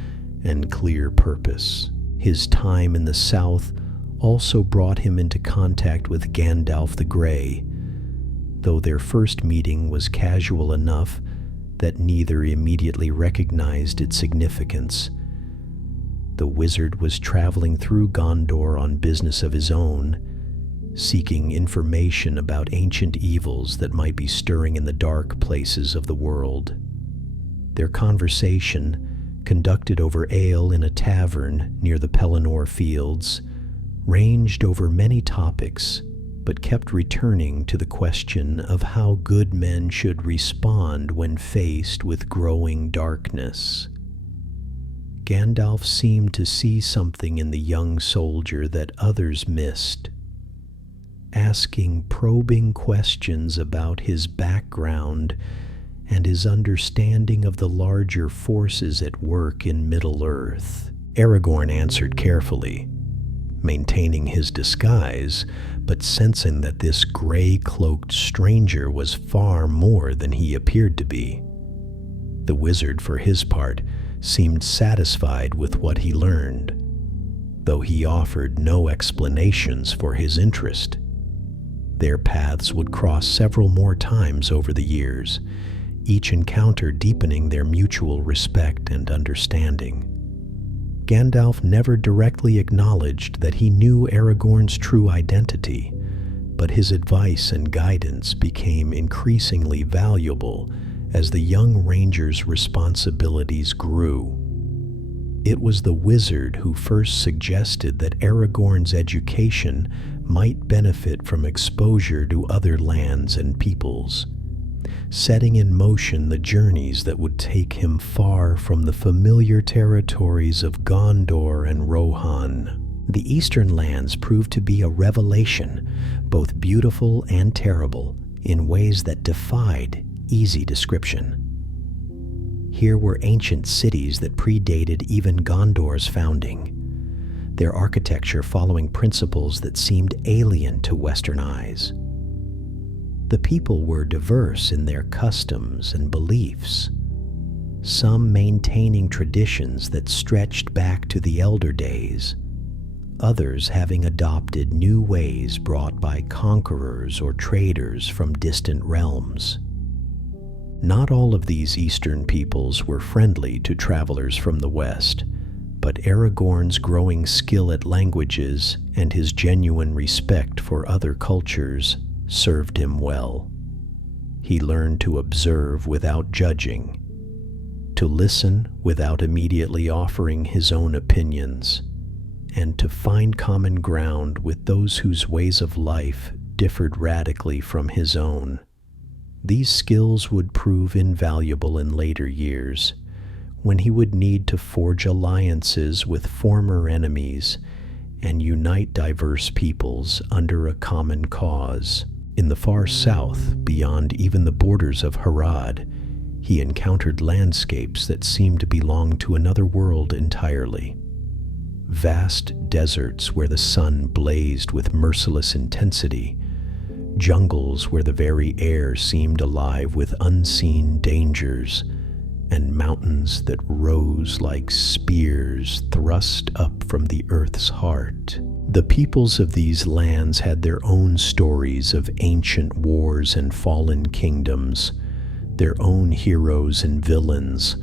and clear purpose. His time in the South also brought him into contact with Gandalf the Grey, though their first meeting was casual enough that neither immediately recognized its significance. The wizard was traveling through Gondor on business of his own, seeking information about ancient evils that might be stirring in the dark places of the world. Their conversation, conducted over ale in a tavern near the Pelennor Fields, ranged over many topics, but kept returning to the question of how good men should respond when faced with growing darkness. Gandalf seemed to see something in the young soldier that others missed, asking probing questions about his background and his understanding of the larger forces at work in Middle-earth. Aragorn answered carefully, maintaining his disguise, but sensing that this gray-cloaked stranger was far more than he appeared to be. The wizard, for his part, seemed satisfied with what he learned, though he offered no explanations for his interest. Their paths would cross several more times over the years, each encounter deepening their mutual respect and understanding. Gandalf never directly acknowledged that he knew Aragorn's true identity, but his advice and guidance became increasingly valuable as the young ranger's responsibilities grew. It was the wizard who first suggested that Aragorn's education might benefit from exposure to other lands and peoples, setting in motion the journeys that would take him far from the familiar territories of Gondor and Rohan. The eastern lands proved to be a revelation, both beautiful and terrible, in ways that defied easy description. Here were ancient cities that predated even Gondor's founding, their architecture following principles that seemed alien to Western eyes. The people were diverse in their customs and beliefs, some maintaining traditions that stretched back to the elder days, others having adopted new ways brought by conquerors or traders from distant realms. Not all of these eastern peoples were friendly to travelers from the west, but Aragorn's growing skill at languages and his genuine respect for other cultures served him well. He learned to observe without judging, to listen without immediately offering his own opinions, and to find common ground with those whose ways of life differed radically from his own. These skills would prove invaluable in later years, when he would need to forge alliances with former enemies and unite diverse peoples under a common cause. In the far south, beyond even the borders of Harad, he encountered landscapes that seemed to belong to another world entirely. vast deserts where the sun blazed with merciless intensity, jungles where the very air seemed alive with unseen dangers, and mountains that rose like spears thrust up from the earth's heart. The peoples of these lands had their own stories of ancient wars and fallen kingdoms, their own heroes and villains,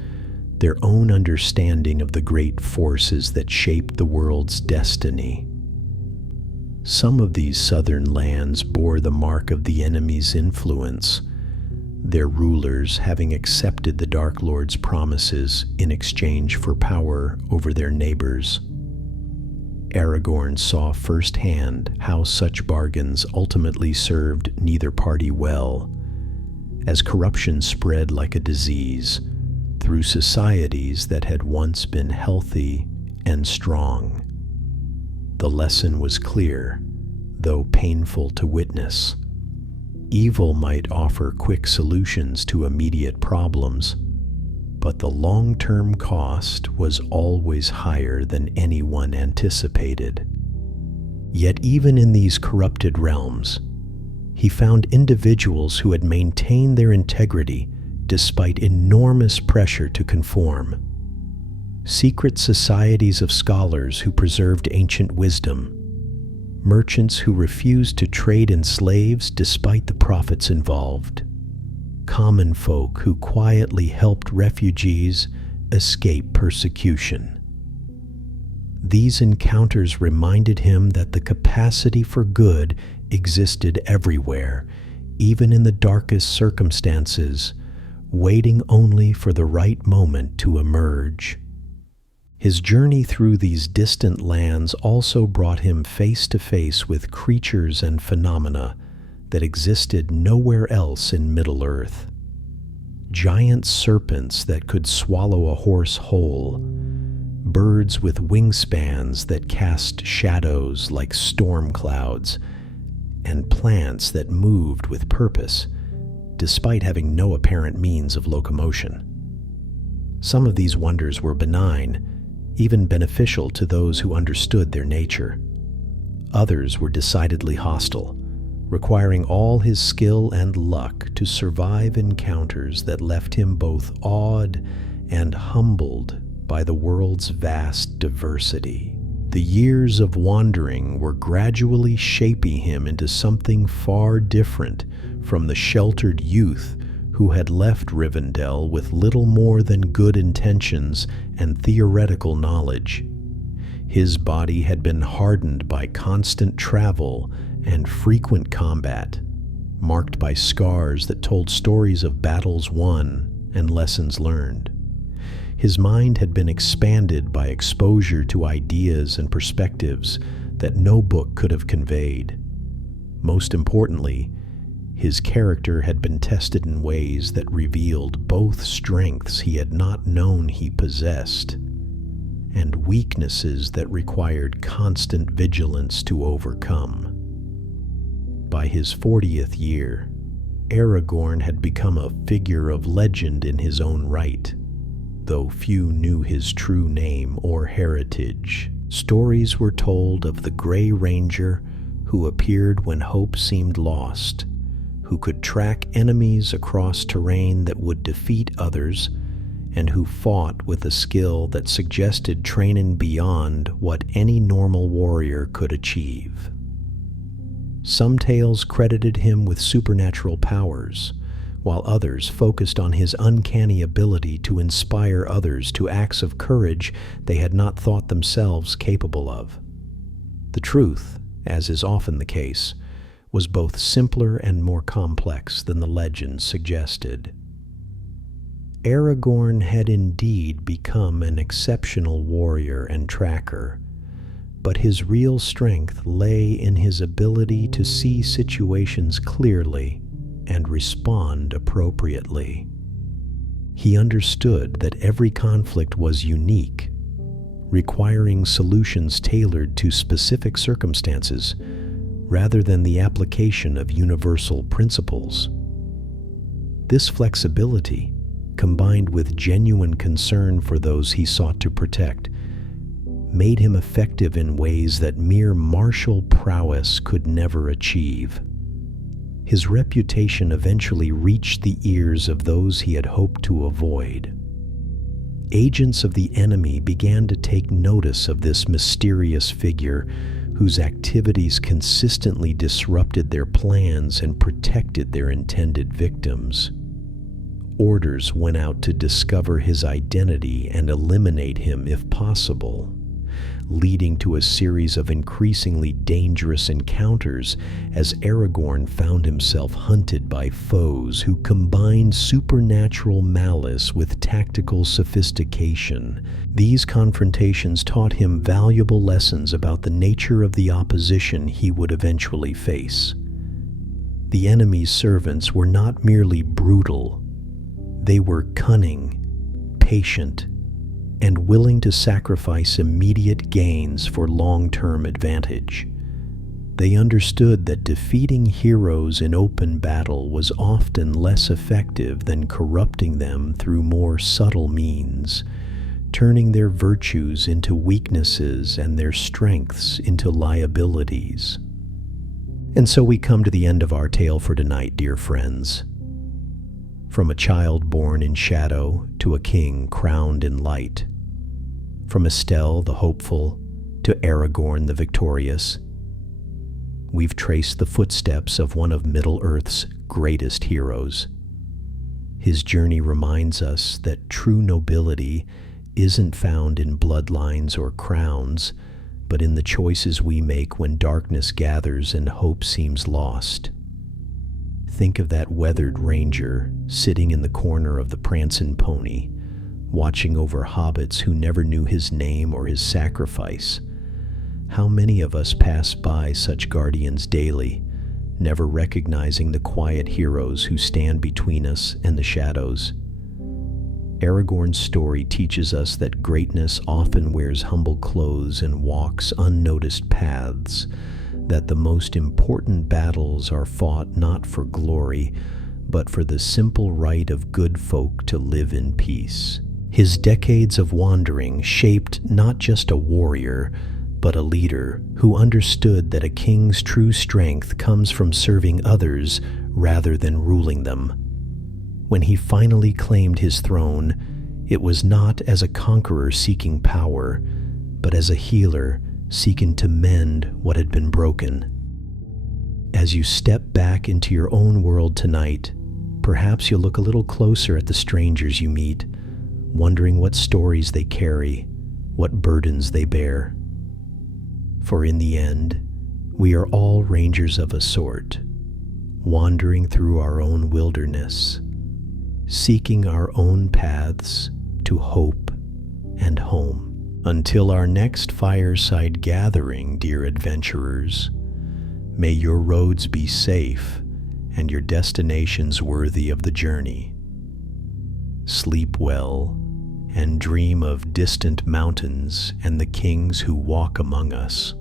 their own understanding of the great forces that shaped the world's destiny. Some of these southern lands bore the mark of the enemy's influence, their rulers having accepted the Dark Lord's promises in exchange for power over their neighbors. Aragorn saw firsthand how such bargains ultimately served neither party well, as corruption spread like a disease through societies that had once been healthy and strong. The lesson was clear, though painful to witness. Evil might offer quick solutions to immediate problems, but the long-term cost was always higher than anyone anticipated. Yet even in these corrupted realms, he found individuals who had maintained their integrity despite enormous pressure to conform. Secret societies of scholars who preserved ancient wisdom, merchants who refused to trade in slaves despite the profits involved, common folk who quietly helped refugees escape persecution. These encounters reminded him that the capacity for good existed everywhere, even in the darkest circumstances, waiting only for the right moment to emerge. His journey through these distant lands also brought him face to face with creatures and phenomena that existed nowhere else in Middle-earth. Giant serpents that could swallow a horse whole, birds with wingspans that cast shadows like storm clouds, and plants that moved with purpose, despite having no apparent means of locomotion. Some of these wonders were benign, even beneficial to those who understood their nature. Others were decidedly hostile, requiring all his skill and luck to survive encounters that left him both awed and humbled by the world's vast diversity. The years of wandering were gradually shaping him into something far different from the sheltered youth who had left Rivendell with little more than good intentions and theoretical knowledge. His body had been hardened by constant travel and frequent combat, marked by scars that told stories of battles won and lessons learned. His mind had been expanded by exposure to ideas and perspectives that no book could have conveyed. Most importantly, his character had been tested in ways that revealed both strengths he had not known he possessed and weaknesses that required constant vigilance to overcome. By his 40th year, Aragorn had become a figure of legend in his own right, though few knew his true name or heritage. Stories were told of the Grey Ranger who appeared when hope seemed lost, who could track enemies across terrain that would defeat others, and who fought with a skill that suggested training beyond what any normal warrior could achieve. Some tales credited him with supernatural powers, while others focused on his uncanny ability to inspire others to acts of courage they had not thought themselves capable of. The truth, as is often the case, was both simpler and more complex than the legends suggested. Aragorn had indeed become an exceptional warrior and tracker, but his real strength lay in his ability to see situations clearly and respond appropriately. He understood that every conflict was unique, requiring solutions tailored to specific circumstances rather than the application of universal principles. This flexibility, combined with genuine concern for those he sought to protect, made him effective in ways that mere martial prowess could never achieve. His reputation eventually reached the ears of those he had hoped to avoid. Agents of the enemy began to take notice of this mysterious figure whose activities consistently disrupted their plans and protected their intended victims. Orders went out to discover his identity and eliminate him if possible, leading to a series of increasingly dangerous encounters as Aragorn found himself hunted by foes who combined supernatural malice with tactical sophistication. These confrontations taught him valuable lessons about the nature of the opposition he would eventually face. The enemy's servants were not merely brutal. They were cunning, patient, and willing to sacrifice immediate gains for long-term advantage. They understood that defeating heroes in open battle was often less effective than corrupting them through more subtle means, turning their virtues into weaknesses and their strengths into liabilities. And so we come to the end of our tale for tonight, dear friends. From a child born in shadow to a king crowned in light. From Estelle the hopeful to Aragorn the victorious. We've traced the footsteps of one of Middle-earth's greatest heroes. His journey reminds us that true nobility isn't found in bloodlines or crowns, but in the choices we make when darkness gathers and hope seems lost. Think of that weathered ranger sitting in the corner of the prancing pony, watching over hobbits who never knew his name or his sacrifice. How many of us pass by such guardians daily, never recognizing the quiet heroes who stand between us and the shadows? Aragorn's story teaches us that greatness often wears humble clothes and walks unnoticed paths, that the most important battles are fought not for glory, but for the simple right of good folk to live in peace. His decades of wandering shaped not just a warrior, but a leader who understood that a king's true strength comes from serving others rather than ruling them. When he finally claimed his throne, it was not as a conqueror seeking power, but as a healer seeking to mend what had been broken. As you step back into your own world tonight, perhaps you'll look a little closer at the strangers you meet, wondering what stories they carry, what burdens they bear. For in the end, we are all rangers of a sort, wandering through our own wilderness, seeking our own paths to hope and home. Until our next fireside gathering, dear adventurers, may your roads be safe and your destinations worthy of the journey. Sleep well and dream of distant mountains and the kings who walk among us,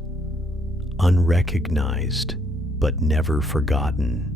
unrecognized but never forgotten.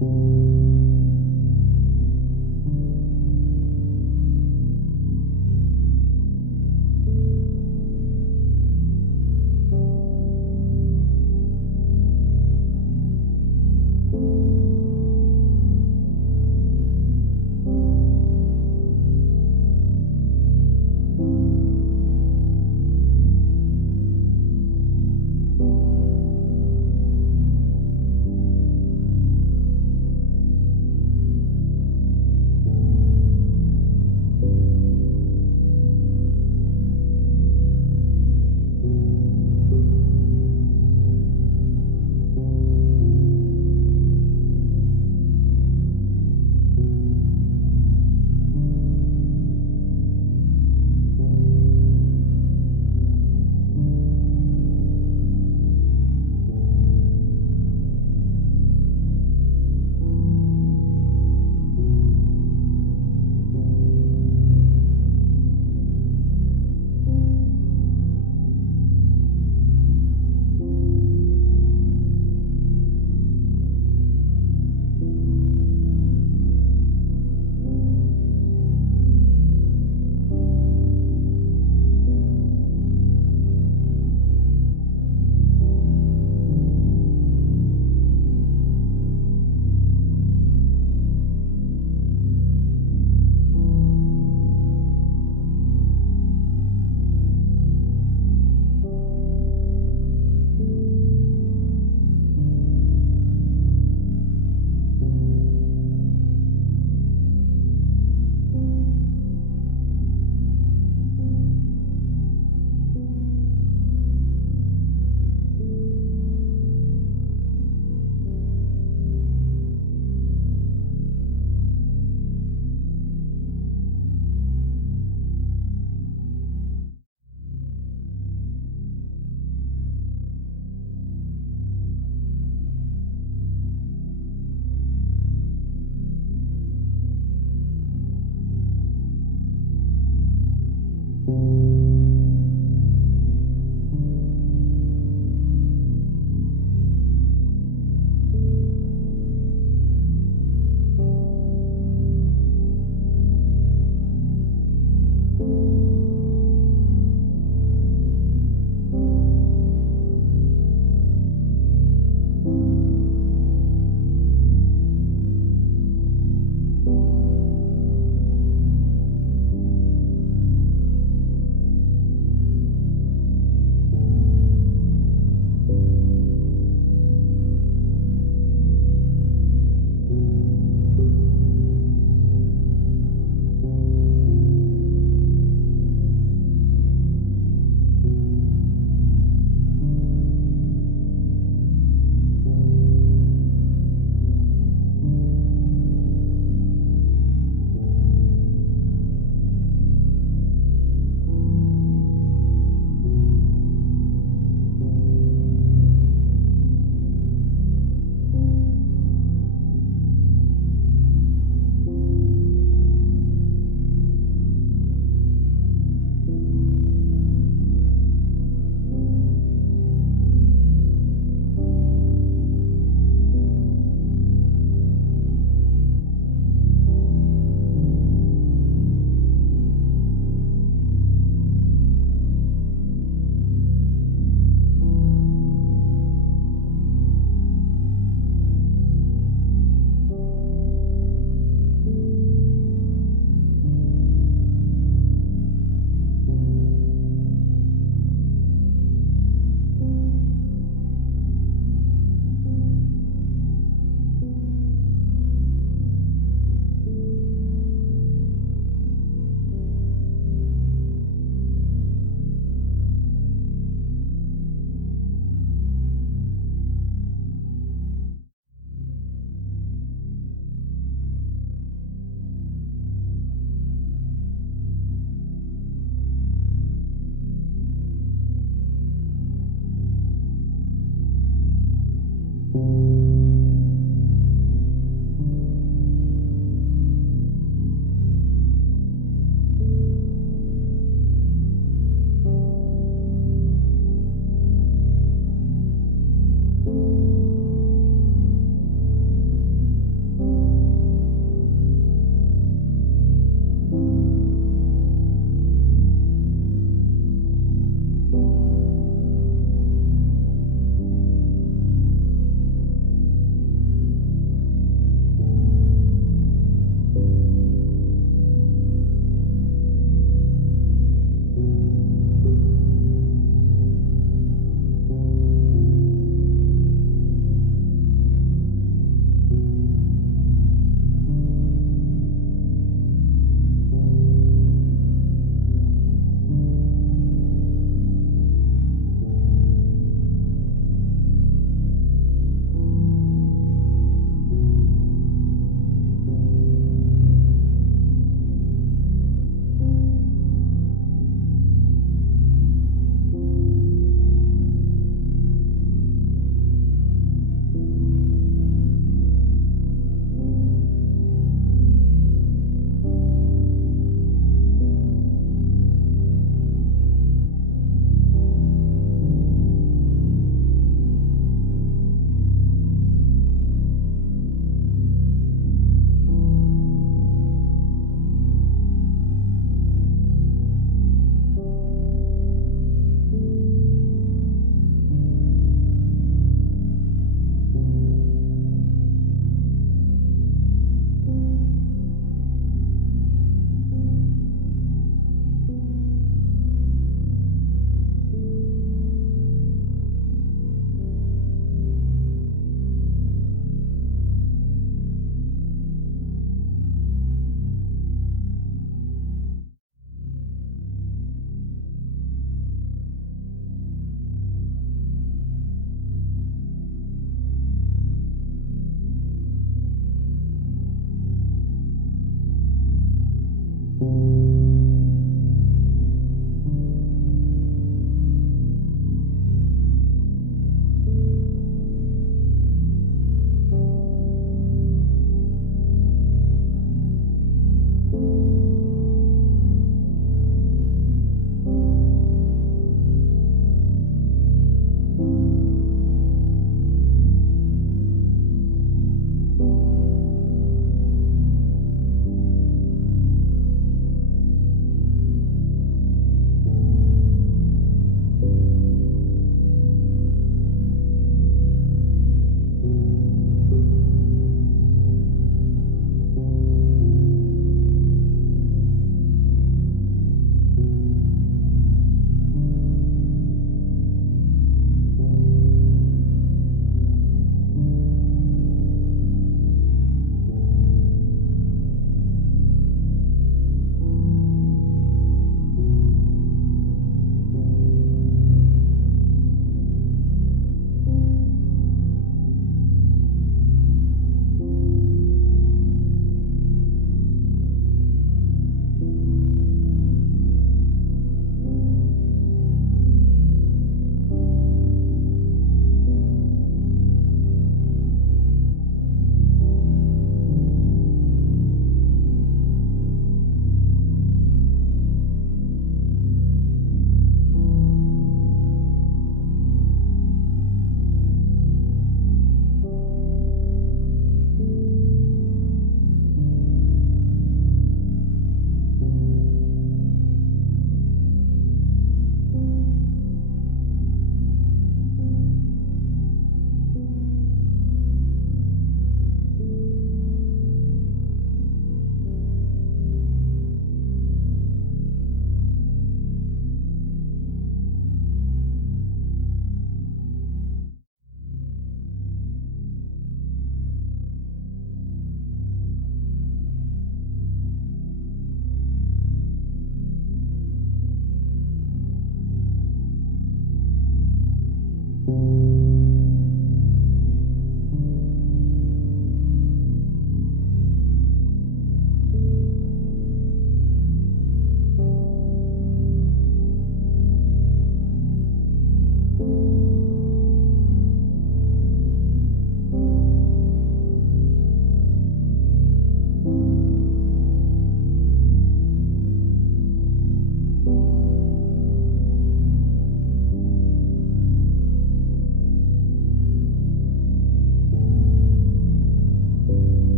you.